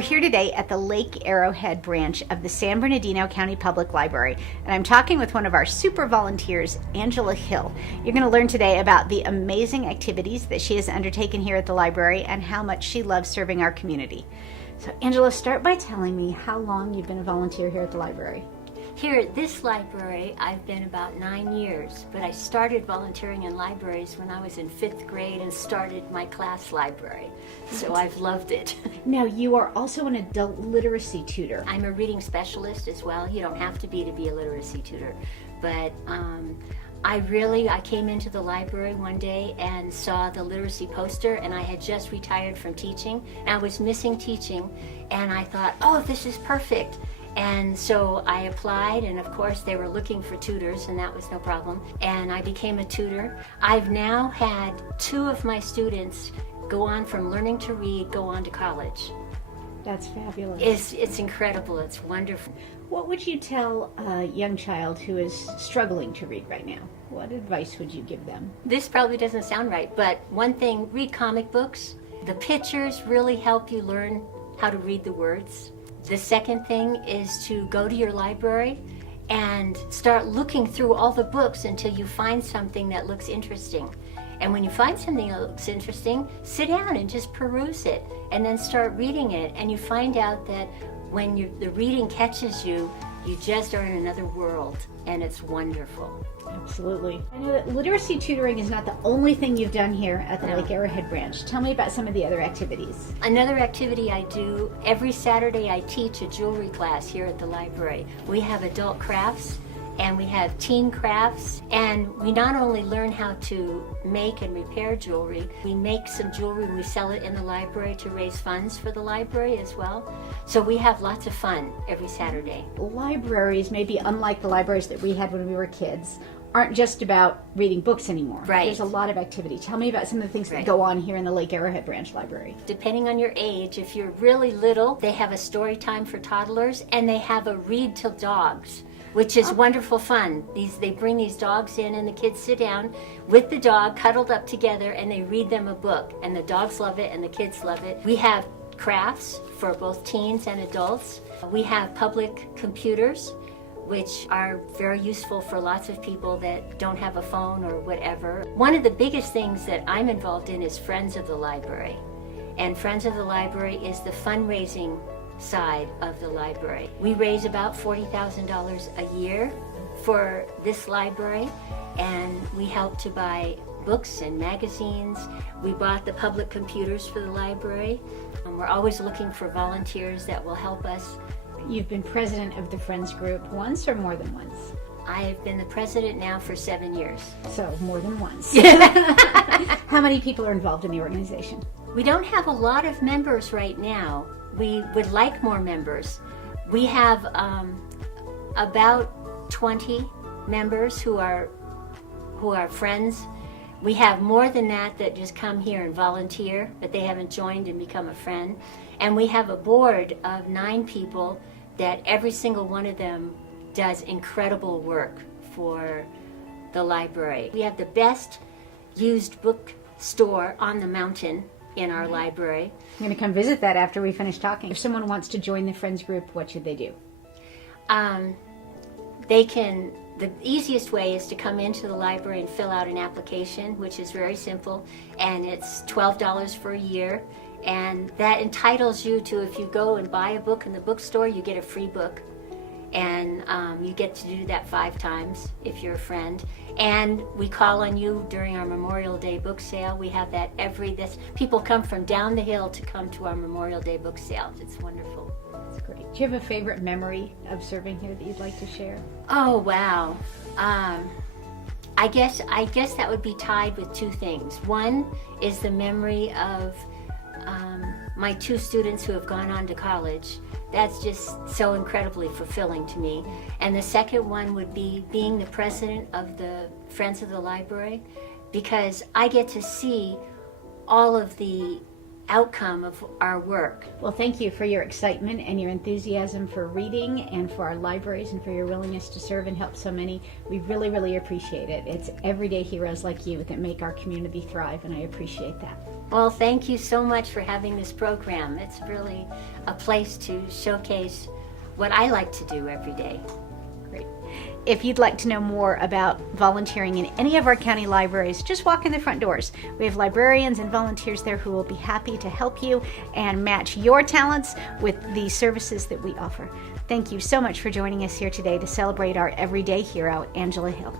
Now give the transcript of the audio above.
We're here today at the Lake Arrowhead branch of the San Bernardino County Public Library, and I'm talking with one of our super volunteers, Angela Hill. You're going to learn today about the amazing activities that she has undertaken here at the library and how much she loves serving our community. So Angela, start by telling me how long you've been a volunteer here at the library. Here at this library, I've been about 9 years, but I started volunteering in libraries when I was in 5th grade and started my class library. So I've loved it. Now, you are also an adult literacy tutor. I'm a reading specialist as well. You don't have to be a literacy tutor, but I came into the library one day and saw the literacy poster, and I had just retired from teaching, and I was missing teaching, and I thought, oh, this is perfect. And so I applied, and of course they were looking for tutors, and that was no problem. And I became a tutor. I've now had 2 of my students go on from learning to read, go on to college. That's fabulous. It's incredible. It's wonderful. What would you tell a young child who is struggling to read right now? What advice would you give them? This probably doesn't sound right, but one thing, read comic books. The pictures really help you learn how to read the words. The second thing is to go to your library and start looking through all the books until you find something that looks interesting. And when you find something that looks interesting, sit down and just peruse it and then start reading it. And you find out that when the reading catches you, you just are in another world, and it's wonderful. Absolutely. I know that literacy tutoring is not the only thing you've done here at the Lake Arrowhead branch. Tell me about some of the other activities. Another activity I do, every Saturday I teach a jewelry class here at the library. We have adult crafts and we have teen crafts, and we not only learn how to make and repair jewelry, we make some jewelry and we sell it in the library to raise funds for the library as well. So we have lots of fun every Saturday. Libraries, maybe unlike the libraries that we had when we were kids, aren't just about reading books anymore. Right. There's a lot of activity. Tell me about some of the things that go on here in the Lake Arrowhead branch library. Depending on your age, if you're really little, they have a story time for toddlers, and they have a read to dogs, which is wonderful fun. They bring these dogs in, and the kids sit down with the dog cuddled up together, and they read them a book, and the dogs love it and the kids love it. We have crafts for both teens and adults. We have public computers, which are very useful for lots of people that don't have a phone or whatever. One of the biggest things that I'm involved in is Friends of the Library. And Friends of the Library is the fundraising side of the library. We raise about $40,000 a year for this library, and we help to buy books and magazines. We bought the public computers for the library. We're always looking for volunteers that will help us. You've been president of the Friends group once or more than once? I've been the president now for 7 years. So more than once. How many people are involved in the organization? We don't have a lot of members right now. We would like more members. We have about 20 members who are friends. We have more than that just come here and volunteer, but they haven't joined and become a friend. And we have a board of 9 people that every single one of them does incredible work for the library. We have the best used bookstore on the mountain in our library. I'm going to come visit that after we finish talking. If someone wants to join the Friends group, what should they do? The easiest way is to come into the library and fill out an application, which is very simple, and it's $12 for a year. And that entitles you to, if you go and buy a book in the bookstore, you get a free book. And you get to do that 5 times if you're a friend. And we call on you during our Memorial Day book sale. We have that people come from down the hill to come to our Memorial Day book sale. It's wonderful. That's great. Do you have a favorite memory of serving here that you'd like to share? Oh, wow. I guess that would be tied with 2 things. One is the memory of my 2 students who have gone on to college. That's just so incredibly fulfilling to me. And the second one would be being the president of the Friends of the Library, because I get to see all of the outcome of our work. Well, thank you for your excitement and your enthusiasm for reading and for our libraries and for your willingness to serve and help so many. We really, really appreciate it. It's everyday heroes like you that make our community thrive, and I appreciate that. Well, thank you so much for having this program. It's really a place to showcase what I like to do every day. Great. If you'd like to know more about volunteering in any of our county libraries, just walk in the front doors. We have librarians and volunteers there who will be happy to help you and match your talents with the services that we offer. Thank you so much for joining us here today to celebrate our everyday hero, Angela Hill.